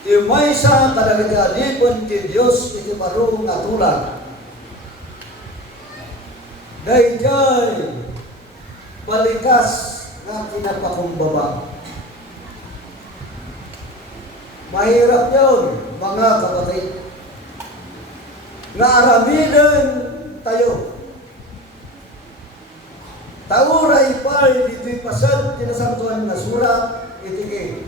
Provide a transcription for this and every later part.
Ti maysa kadagiti ti Dios iti maru nga tulag. Dayjay balikas nga kinapakumbaba. Mahirap yun, mga kapatid. Nga aramidan tayo. Tauray pa'y dito'y pasad tinasantuan na surat itiki.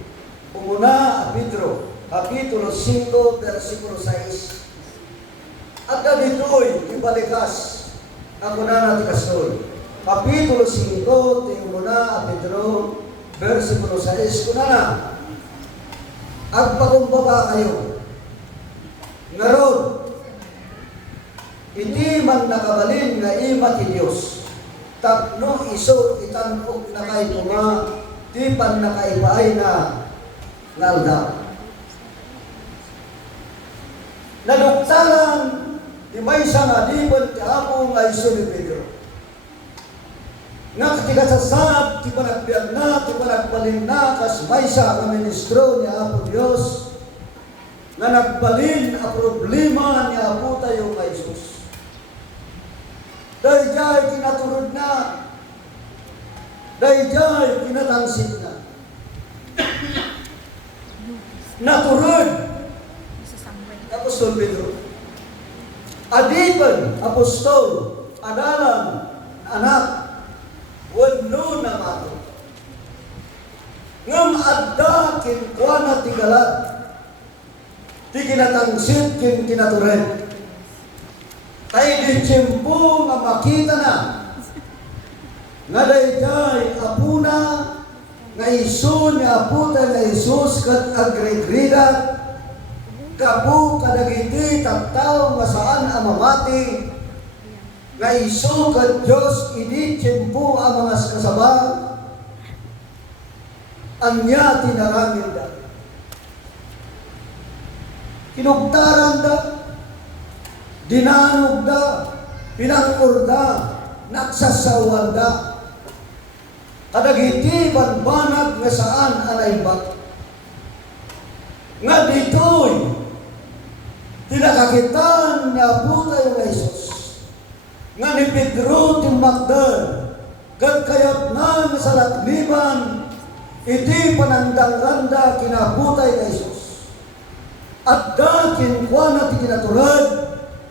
Umuna a Pedro, Kapitulo 5, versikulo 6. At dito'y ibalikas. Ako na natin kasol. Kapitulo 5, umuna a Pedro, versikulo 6. Kuna na. Agpakumbaba kayo. Ngaron, iti man nakabalin nga ima ti Diyos. Tapno iso itanok na kay tunga, di pan nakaibaay na nalda. Naduktalan, di may isang adiban ti Apo nga iso ni Pedro. Nga katigasasad, di panagbiag na, di panagbalin na, kas may isa nga ministro ni Apo Diyos, na nagbalin ang problema ni Apo tayo nga Isus. Dahil diya'y kinaturod na. Dahil diya'y kinatangsit na. Naturod. Apostol Pedro. Adipan, apostol, adalang, anak, wano na mato. Ngam adda kinkwana tigalat. Di kinatangsit kin kinatured. Tay di tiyempo nga makita na nga dayjay apuna nga iso ni aputa nga Isus kat agregrida kabu kadagiti tattao nga saan ang mamati nga iso kat Diyos idi tiyempo ang mga kasaba anya tinarangin da kinugtaran da dinanog da, pinangkur da, nagsasawan da. Kadagiti banbanag nga saan anaybat. Nga dito'y tinakakitan nga putay nga Isus. Nga ni Pedro timakdan, kat kayat na sa lakliban, iti panandang-randa kinaputay nga Isus. At da kinkwana ti kinaturad,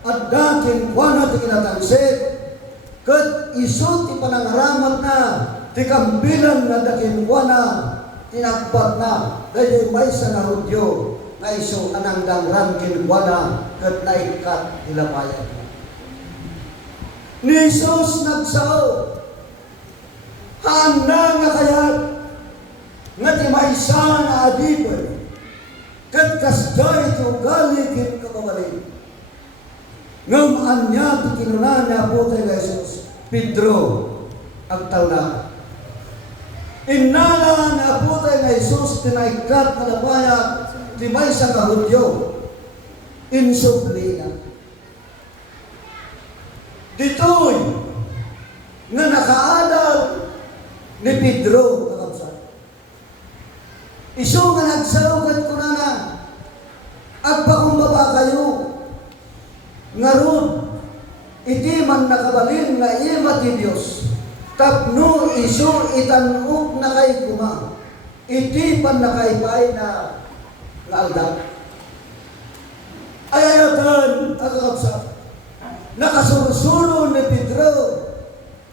at dakin kuwana ti kinatangsit ket isu ti panangaramat na ti kambilan na dakin kuwana tinagpat na dahil may sa na Hudyo nga isu anangdang rankin kuwana ket naikat ilabayan ni Isus nagsao handa nga kayat nga ti maysa na adipen ket kasjay ti ugali kin kababalin. Ngam anya ti kinunan niya po tayo Jesus, Pedro, ang tawna. Innala na po tayo nga Jesus, tinaikat na labayak, ti may sa kahudyo, insuplina. Dito'y, nga nakaadal ni Pedro, kakabsat. Isu nga nagsalugan ko na agpakumbaba kayo, ngaron, iti man nakabalin nga ima ti Diyos, tapno isu itanok na kay kuma, iti pan nakaibay na alda. Ayayatan, agakapsa, nakasursulo ni Pedro,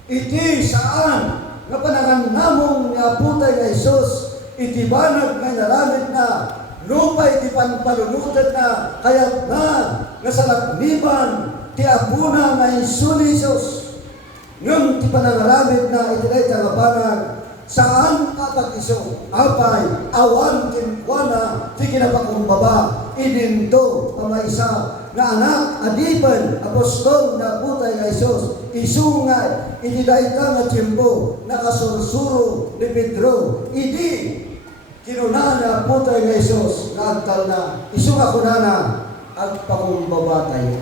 iti saan, nga pananganamong ni aputay na Isus, iti banag nga naramit na, lupay ti panpalunutan na, kayat na, nga sa lakniban, ti apuna nga Isu ni Isus. Ngam ti panangaramid na itinay tangabanag, saan kapat iso, apay, awan kinkwana, ti kinapakumbaba, idinto, pamaysa, nga anak, adipan, apostol na putay nga Isus, isungay, itinay nga tiyempo, nakasursuro ni Pedro, idi, kinunana putay nga Isus, nga agtal na, isunga kunana, agpakumbaba tayo.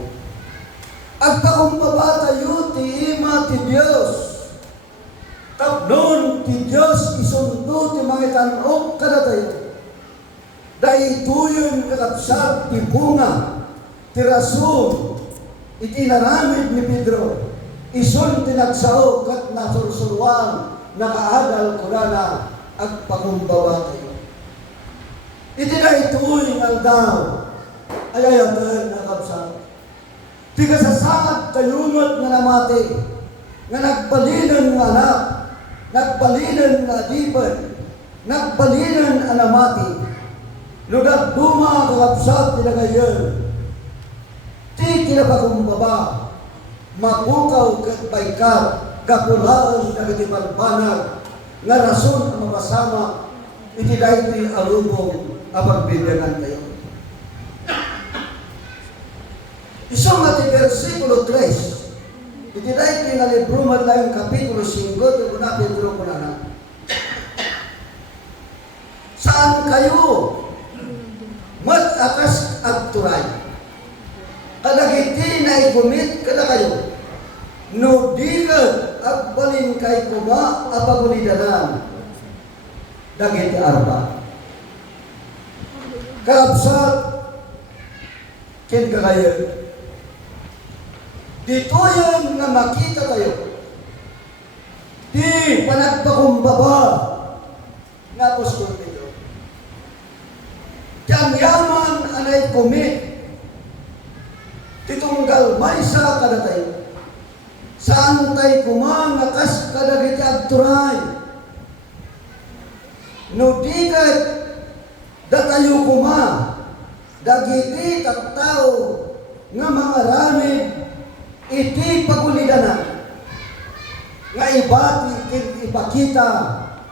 Agpakumbaba tayo, ti ima, ti Diyos. Tapnon, ti Diyos, isundo, ti mga itanok kada tayo. Dahil tuyon kakapsat ti bunga, ti rason, itinaramid ni Pedro, ison tinagsao kat nasursuruan, nakaadal ko na agpakumbawa tayo. Iti na ito'y ngaldaw, ayayatan na kapsat. Ti kasasakad tayungot nga namati, nga nagbalinan nga anak, nagbalinan nga adipan, nagbalinan anamati, lugat duma kakapsat tinagayon, ti kinapakumbaba, mapukaw kat baykat, kapulaan na katibalbanag, nga rason ang mapasama, iti dahil ti alubong apagbibiyagan tayo. Isang ati versikulo 3, iti dahil ti nga libro madlayong kapitulo 5, iti kuna Pedro kunana. Saan kayo matakas agturay? Kadagiti na igumit kada kayo, no di ka agbalin kay kuma apagulidanan, dagiti arba. Kakapsat, kin kakayan, dito yan nga makita tayo, di panagpakumbaba nga Apostol Pedro. Kang yaman anay kumit, titunggal maysa kada tayo, saan tayo kumangakas kadagiti agturay, no di ka datayo kuma, dagiti tattao nga mga ramid, iti pagulidanan, nga ibati kin ipakita,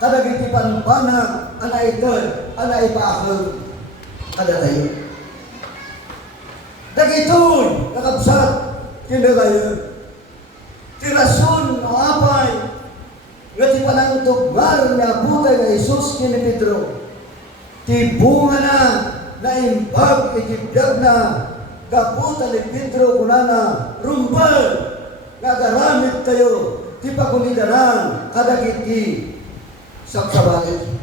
kadagiti panbanag, anay ito, anay ipaakal, kada tayo. Dagitoy, kakabsat, kinagayon, tirason o apay, nga ti panang tugmar na butay na Jesus kini Pedro, ti bunga na imbag iti biyag na kaputa ni Pedro kunana rumbal nga garamit tayo ti pagulidanan kadagiti saksabali.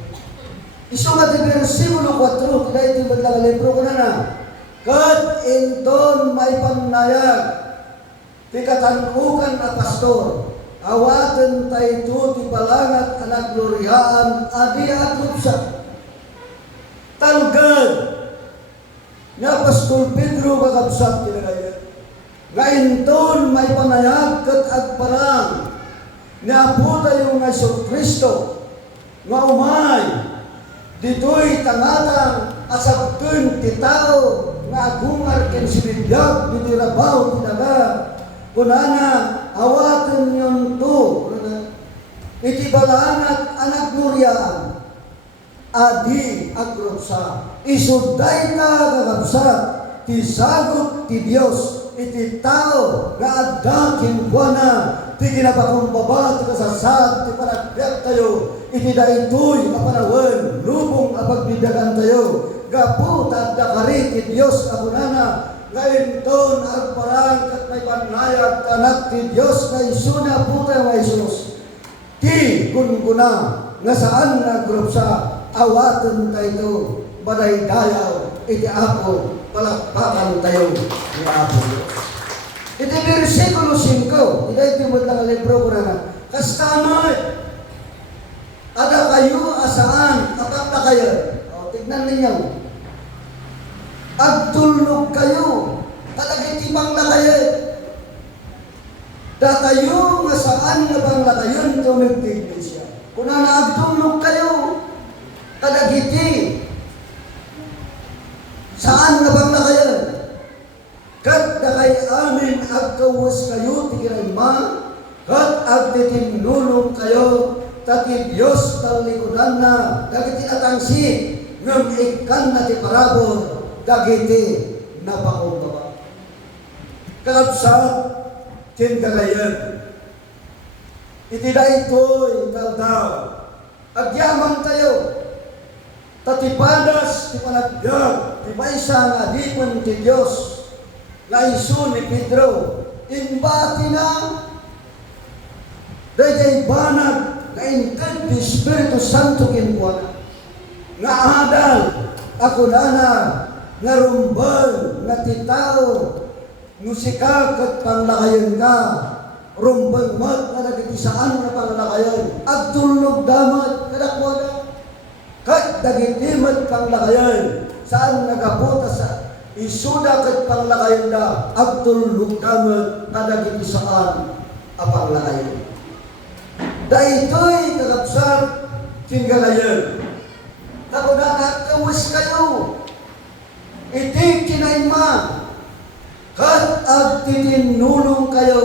Isu nga ti versikulo 4 ti daytoy madlang libro kunana, kat inton may pannayag ti katanukan a pastor, awaten tayo ti balangat anak gloriaan adi atrupsa. Talgad nga Apostol Pedro kakabsat kinagayon, nga inton may panayag kat agparang nga po tayo nga Iso Kristo nga umay dito'y tangatang asabtun ti tao nga agungar ken sibidyak dito'y rabaw tinaga kunana awaten yon to iti balangat anak gloryaan adi agrupsa. Isuday na kakabsat ti sagot ti Dios iti tao nga adda kinkuana ti kinapakumbaba ti kasasad ti panagbiag tayo iti daytoy apanawen lubong apagbibiyagan tayo gapu tadda kari ti Dios akunana nga inton agparang kat may panayag kanak ti Dios nga isuna puta nga Isus ti gunguna nga saan nga grupsa awaten tayo baday dayaw iti Apo palakpakan tayo ni Apo Dios. Iti versikulo 5 iti iti madlang libro ko na kastamay ada kayo asaan apakta kayo. Tignan ninyo, agtulog kayo talagay ibang lakayo datayo nga saan nga bang lakayon tumigtig siya kuna na agtulog kayo kadagiti saan nga bang nakayan? Kat nakay amin agkawas kayo tigirayma, kat agtitinulong kayo, tati Diyos talikudan na, dagiti natangsi, ngam ikan na ti parabor, dagiti napakumbaba. Kakabsat, kingalayan, iti na ito'y taldaw, agyaman tayo, tatipadas ti panagbiag ti maysa nga adipon ti Dios nga isu ni Pedro imbati na dayjay banag nga inkad ti Espiritu Santo kinkuana nga adal ako na nga rumbang nga titao musika kat panglakayan ka rumbang mat nga nagitisaan nga panglakayan agtulog damat kadakwada kat dagitimat panglakayan saan nagabuta sa isuda kat panglakayan da agtulog damat kadagitisaan a panglakayan daytoy kakabsat tinggalayan ako na nakawis kayo iti kinayma kat agtitinulong kayo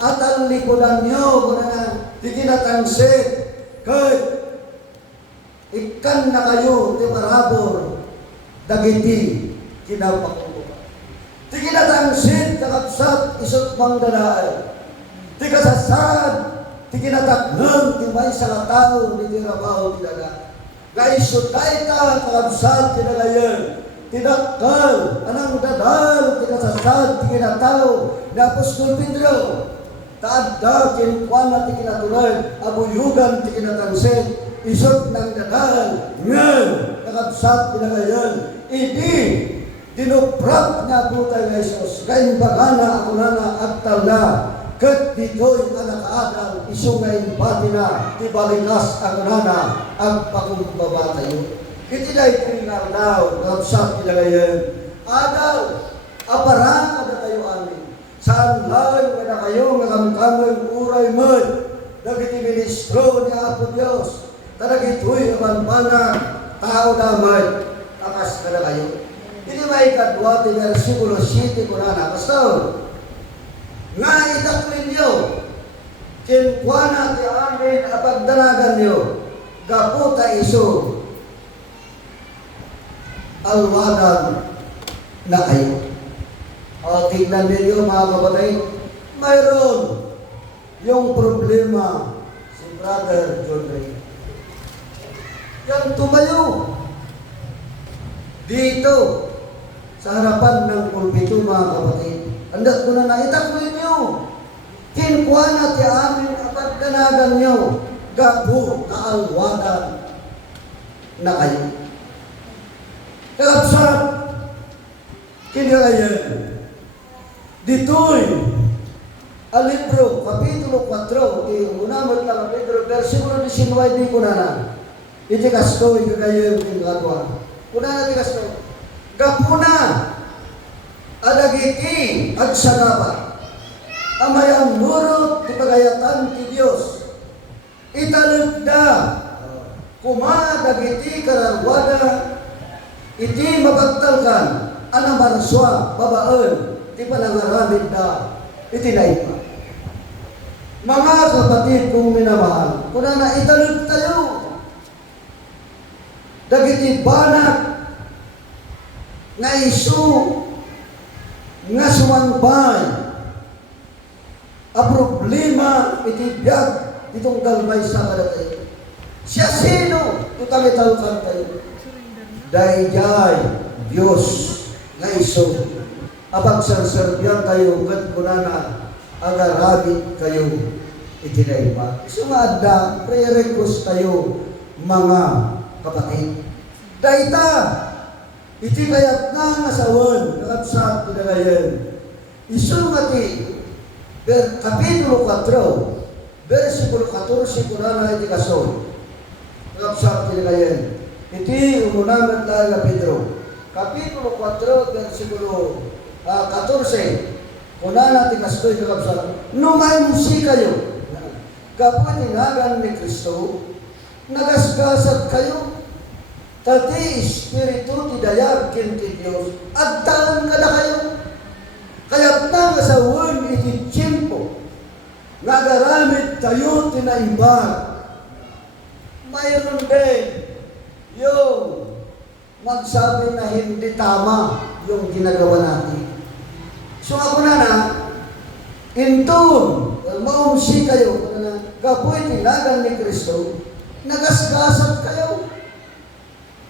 at ang likodan nyo kung na tiginatangsit kat ikan na kayo ti marabor dagiti kinapakulo tiginatangsit kakabsat isot mang dalaay tigasasad tiginataknang ti may sa tao ni tirabaho ti daga gaisot tayo ka kakabsat tinagayan tinakal, anang dadal, tinasasad, tikinataw, ni Apostol Pedro. Taadda, kinukuan na tikinatuloy, abuyugan, tikinatansin, isot ng dadal, ngayon, nakabsat, pinagayon, hindi, dinuprap nga po tayo na Isos, kain bagana, ako na agtal na, kat dito'y anak-adal, isungay pati na, tibalikas ako na, ang pakumbaba tayo. Iti na itiningal daw, kapsat ilagayan. Adal, aparang kada kayo amin. Saan lang kada kayo nga kamkamay uray man. Dagiti ministro ni Apo Diyos. Taragito'y amanpanang tao damay. Akas kada kayo. Iti may kadwa ti versikulo 7 ko na Pastor. Nga itaklin nyo. Kinkwana ti amin apagdanagan nyo. Gaputa iso. Alwadan na kayo. O, tignan ninyo mga kapatid, mayroon yung problema si Brother John Ray. Yan tumayo dito sa harapan ng pulpito mga kapatid. Andat ko na naitak ninyo. Kinuha na ti amin at ganagan nyo. Gapo na alwadan na kayo. Kakabsat, kinalayan. Dito'y alibro, kapitulo 4, unamot lang Pedro, versikulo 19, di ko na. Iti kasto, ikagayo yung kinagawa. Kuna na ti kasto. Gapuna, adagiti, agsagapa. Amayang nurot, ti pagayatan ti Diyos. Italagda, kumadagiti kararwada, iti mapagtalkan, anamarswa, babaan, iti panangaramid na, iti naipa. Mga kapatid kong minamahal, kung na italog tayo, dagiti banak, nga isu, nga sumanbay, a problema, iti biyag, itong galmay sa kadatay. Siya sino, tutalitalkan tayo. Dayjay, Diyos, nga iso, apag sarserbiyan kayo, kat kunana, agarabit kayo, itinaipa. Sumadda, pre-request kayo, mga kapatid. Dayta, itinayat na asawan, nakapsat pinagayan. Iso nga ti, kapitulo 4, versikulo 14, kunana iti kaso, nakapsat pinagayan. Iti umunaman tayo na Pedro. Kapitulo 4, versikulo 14. Kuna natin kastoy kakabsat. Numay musi kayo. Kapwa tinagan ni Kristo, nagasgasat kayo. Tati Espiritu tidayag kinti Diyos. Agtaan ka na kayo. Kaya't na ngasawan iti tiyempo. Nagaramit tayo tinaibag. Mayroon din yung magsabi na hindi tama yung ginagawa natin. So ako na, intun, maumsi kayo, kapoy tinagan ni Kristo, nagasgasat kayo.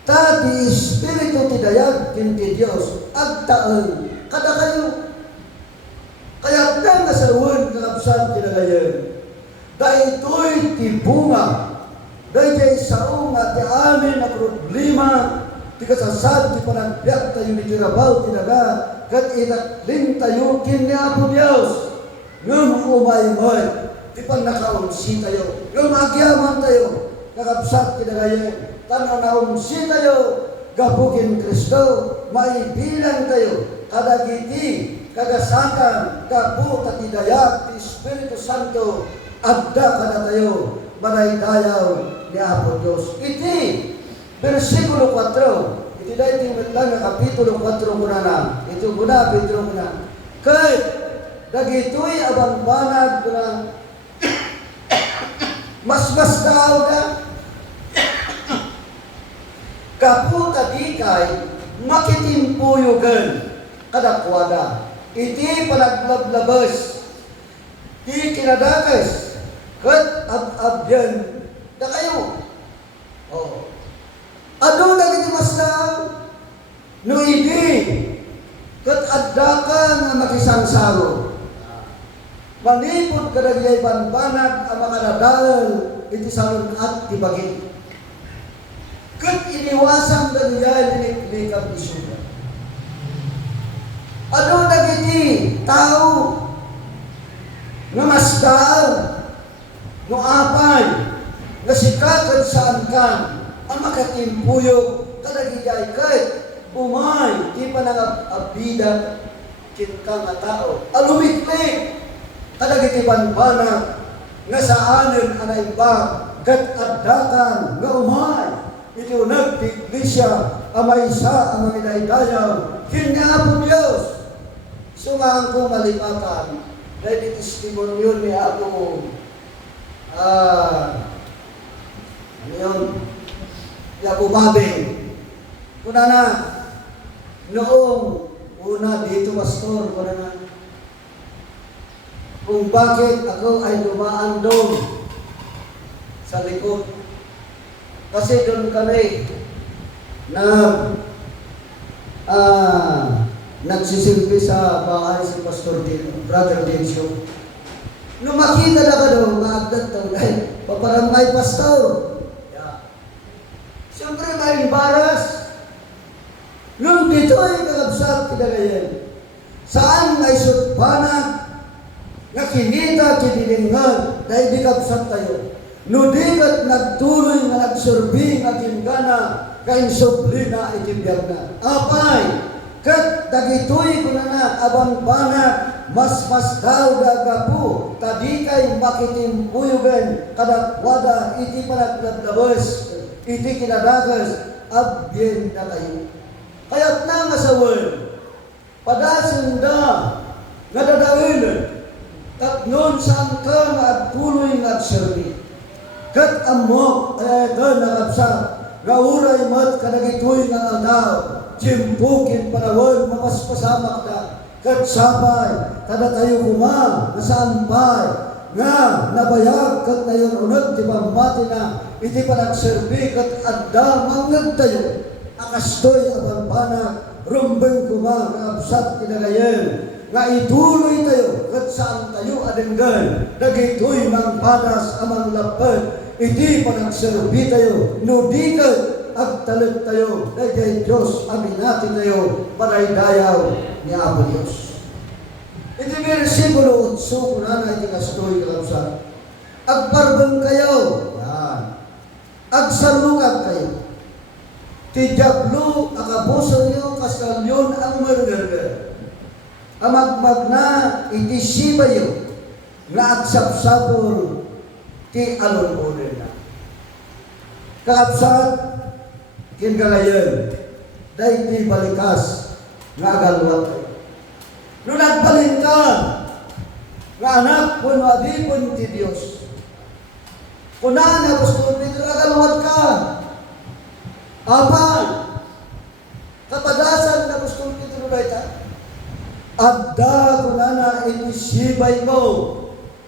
Tati Espiritu tidayag kinti Diyos, agtaan kada kayo. Kaya na nasawan kakabsat tinagayan. Dahil ito'y tibunga. Dahil saong at amin na problema, Di kasasad, di panagbiyak tayo ni Tirabaw, tinaga, kat inakling tayo kiniapo Diyos. Ngam umay-umay, di pan nakaumsi tayo. Ngam agyaman tayo, nakapsat kinagayin. Tanaw na umsi tayo, gabukin Kristo, maibilang tayo, kadagiti, kagasakan, gabu, tatidayag, ti Espiritu Santo, adda kada tayo, manaydayaw ni Apo Diyos. Iti, versikulo 4, iti dahil tingnan nga kapitulo 4 kuna na, ito kuna, Pedro kuna. Kaya, dagito'y abang banag kuna, mas tao ka, kapu tadi kay makitimpuyugan kadakwada. Iti panaglablabas, di kinadakas, kat abyan na kayo. Oh. Ano na kiti mas tao? No hindi, kat adda ka nga makisangsaro. Manipod kadagyay banbanag ang makadadal iti salon at tibagin. Kat iniwasang danyay liniklikang isuga. Ano nagiti tao nga masdaan no apay nga sikatan saan kan ang makatimpuyog kadagiyay kahit umay di pa nangabida kinkang nga tao. Alumiklik kadagiti banbanag nga saanen anay ba kat addakan nga umay iti unag ti iglesia amay sa ang mga inaydayaw kinyapo Diyos. Sumahan ko malipatan dahil testimonyo ni ako Yapo Babing. Kuna na noong una dito pastor, kuna na kung bakit ako ay dumaan doon sa likod. Kasi doon kami na nagsisilbi sa bahay si Pastor Brother Densyo. Nung makita na ka doon, maagdat daw dahil paparamay pastor. Yeah. Siyempre may embaras. Nung dito ay kakabsat kinagayan. Saan ay sutbanag nga kinita kinilingan dahil di kabsat tayo. Nudikat nagtuloy nga nagsurbi nga gingana kainsubli na itibiyag na. Apay, kat dagitoy ko na abang banat mas daw gagapu tadi kay makitimpuyugan kadakwada iti panaglablabas iti kinadagas abyen na kayo. Kaya't na nga sa word padasin da nga dadawin kat nun saan ka nga agtuloy nga agserbi kat amok ay ka nakapsa gauray mat kadagitoy nga adaw jimpukin panawon mapaspasamak na kat sabay kada tayo kuma nasaanpay nga nabayag kat nayon unag di pamati na iti panagserbi kat adda mangag tayo akastoy abanbanag rumbeng kuma nga absat kinagayen nga ituloy tayo kat saan tayo adenggan dagitoy mang padas amang lapad iti panagserbi tayo nudikat agtalag tayo dahil Diyos amin natin tayo panaydayaw ni Apo Diyos. Iti versikulo 8 kung na iti kastoy kalabsan agparbang kayo yan agsalungag kayo ti Diablo akabuso niyo kaskalyon ang murder amagmag na iti sibayo nga agsapsapor ti alon-alon na kakabsat kingalayan dahil di balikas nga agalwat kayo. Nung nagbalin ka nga anak puno adipon ti Diyos kunan na gusto nito agalwat ka apan kapadasan na gusto nito nulaita adda kunan na inisibay mo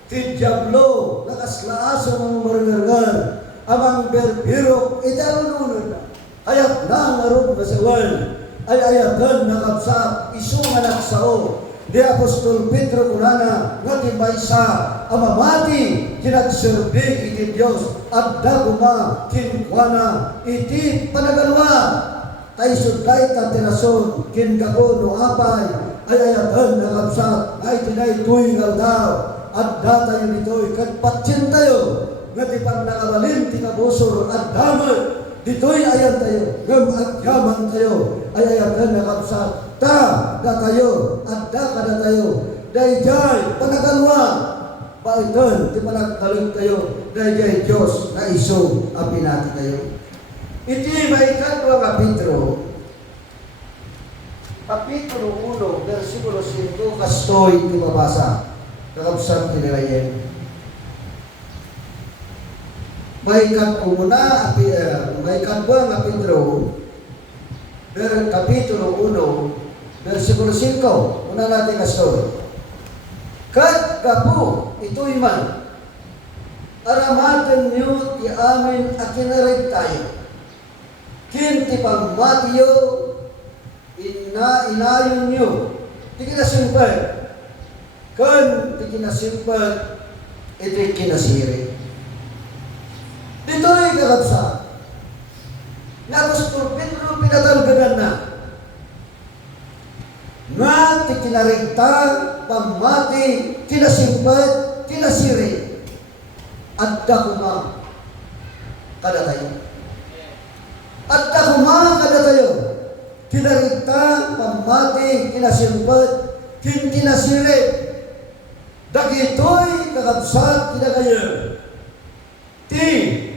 ti Diablo nakaslaaso ng margargar amang berbirok italununod na ayat na ngaroon kasawan ay ayatan nakapsat iso nga nagsao di Apostol Pedro kunana nga timbaysa amamati kinagserbi iti Dios at daguma kinkwana iti panagalwa tay sudlay ta tinason kin gabo no apay ay ayatan na kapsat ay tinay tuy daw at tayo dito'y katpatsin tayo nga di pang nakabalin ti kabusor at damay dito'y ayan tayo ngam at yaman tayo ay ayatan na kapsat ta da tayo at da kada tayo dayjay panagalwa baitan ti panagtalog tayo dayjay Diyos na iso apinati tayo. Iti may kadwa nga Pedro Kapitulo 1, versikulo 5, kastoy ti mabasa. Kakabsang tinilayen. May kadwa nga Pedro, Kapitulo 1, versikulo 5. Una natin kastoy. Kat kapo, ito'y man, aramaten niyo ti amin akinarig tayo. Kin ti pagmatiyo, inayon nyo, di kinasimpad. Kan di kinasimpad, ito'y kinasiri. Dito'y kakabsa. Nagustro Pedro pinatalgadan na. Nga ti kinarigta, pamati, kinasimpad, kinasiri. At dakuma kada tayo. At dakuma kada tayo. Kinarigta, pamati, kinasimpad, kinasiri. Dagitoy kakabsat kinagaya. Ti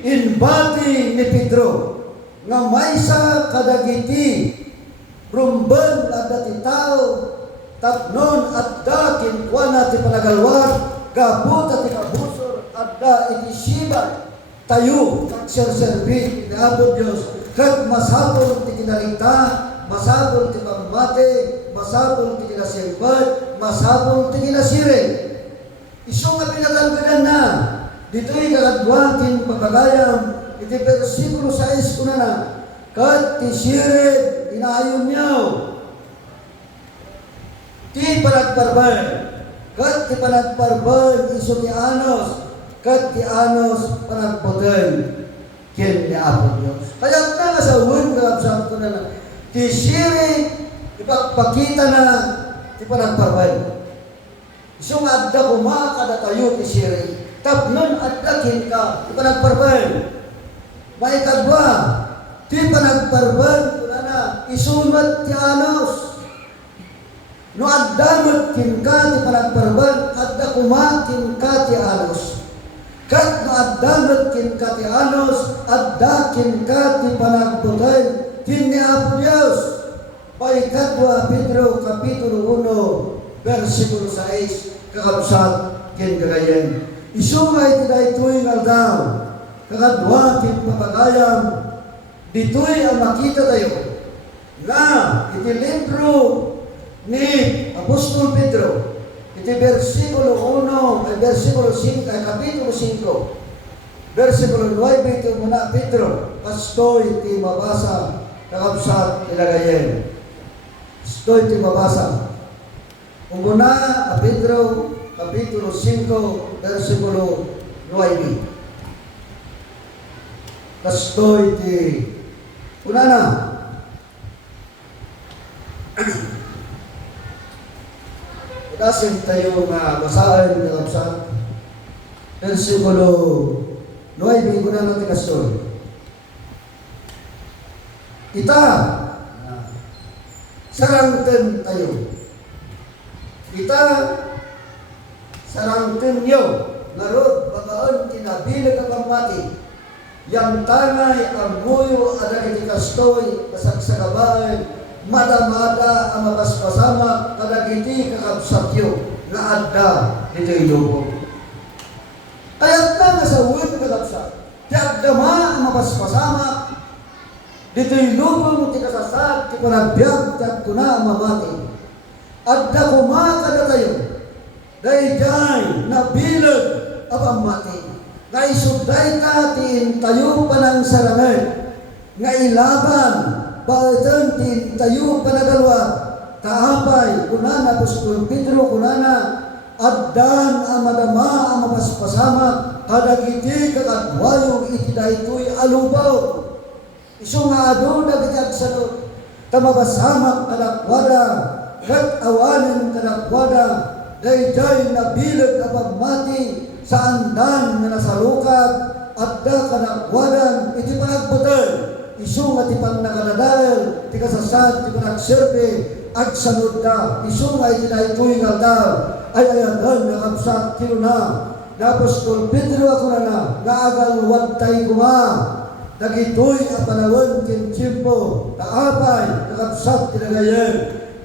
inbati ni Pedro nga maysa kadagiti rumban at dati tao tapnon at dakin kuana ti panagalwar gabot at ikabusor at da iti siba tayo serserbi inaabot Diyos kat masabol ti kinarigta masabol ti pamati masabol ti kinasimpad masabol ti kinasiri. Iso nga pinatanggadan na dito'y kakadwatin pagkagayam iti versikulo 6 kuna na kat ti sirid inayon niyo ti panagparban kat ti panagparban iso ti anos kat ti anos panagputay ken ni Apo Dios. Kaya na sa uwan kakabsam ko na ti sirid ipagpakita na ti panagparban iso nga adda kumakada tayo ti sirid tapnon at dakin ka, di pa nagparban. May kadwa, di pa nagparban, kuna na, isumat ti anos. No adamot kin ka, di pa nagparban, adda kumakin ka ti anos. Kat no adamot kin ka ti anos, adda kin ka ti panagputay, kin ni Apo Diyos. May kadwa, Pedro, Kapitulo 1, versikulo 6, kakabsat, kin kagayan. Isungay ti daytoy nga daw, kakadwa kin papagayam, ditoy ang makita tayo, nga iti libro ni Apostol Pedro, iti versikulo 1, versikulo 5, kapitulo 5, versikulo 9, iti muna Pedro, kastoy ti mabasa, kakabsat ilagayen. Kastoy ti mabasa. Umuna a Pedro, Kapitulo 5, versikulo 9. Kastoy ti una na. Udasin tayo nga basahin ng kapsat. Versikulo 9, una na ti kastoy. Kita sarangten tayo. Kita sarangten nyo, narod, bagaan, tinabilag ang pamati. Yang tangay, amuyo, ada kiti kastoy, kasagsagabay, mada-mada, ang mapaspasama, kadagiti kakabsatyo, na adda, dito ilubo. Kaya't na nga sa uwin kakabsat, tiagdama ang mapaspasama, dito ilubo mo ti kasasad, ti kunagbiag, tiag ko na ang mamati. Adda kumakada tayo, dayjay nabilag ang mati. Nga isuday ka tin tayo pa ng sarangan. Nga ilaban, balitan tin tayo pa nagalwa. Kaapay, kunana Apostol Pedro, kunana addan ang madama ang mapaspasama. Kadagiti kakadwayong iti daytoy alubaw. Iso nga ado nagitag sa tamabasamak kadakwada, kat awanin kadakwada, dayjay na bilag kapagmati, sa andan nga nasalukad, at da kadakwadan, iti panagbutay, isung at ipang nakaladal, ti kasasad, ti panagserbe, at sanod da, isung ay tinaituing aldal, ay ayadan nakapsat tinuna, Apostol Pedro ako na naagal wantay kuma, dagitoy ang panahon kin tiyempo, naapay, nakapsat tinagayan,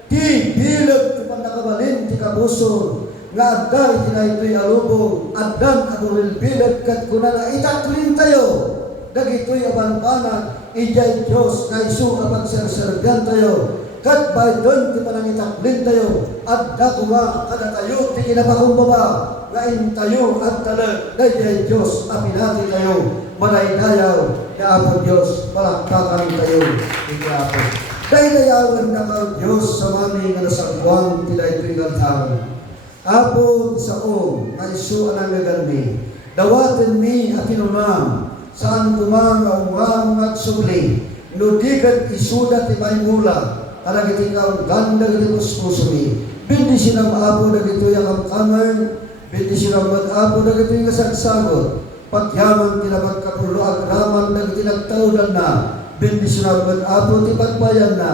ti bilag ti panakabalin ti kabusor, nga adda itinaitoy alubog, addan aguril bilag kat kuna na itaklin tayo, dagitoy abanpanan, ijay Diyos na isu apag sersergan tayo, kat baydon ti panangitaklin tayo, adda kuma kada tayo ti kinapakumbaba, ngayon tayo at talag, dayjay Diyos apinati tayo, manaydayaw, na Apo Diyos, palakpakan tayo, ikapo. Daydayawan na ka Diyos sa mami nga nasagwang tinaytoy ngaltaran. Apo sa o, nga isu anang nagandi, dawatin mi at tinunam, saan kumang ang at sugli, nudigat isuda ti may mula, alag ikaw ganda giti puspuso mi, bindi sinang Apo na gito yung kamkamay, bindi sinang mag-Apo na gito yung sagsagot, pagyaman tinabag kapulo at raman na giti nagtaudan na, bindi sinang mag-Apo ti pagbayan na,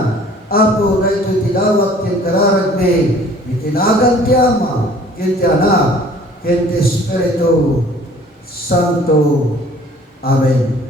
Apo na ito'y tilawat kin kararag mi, itinagan ti Ama, kin ti Anak, kin ti Espiritu Santo. Amen.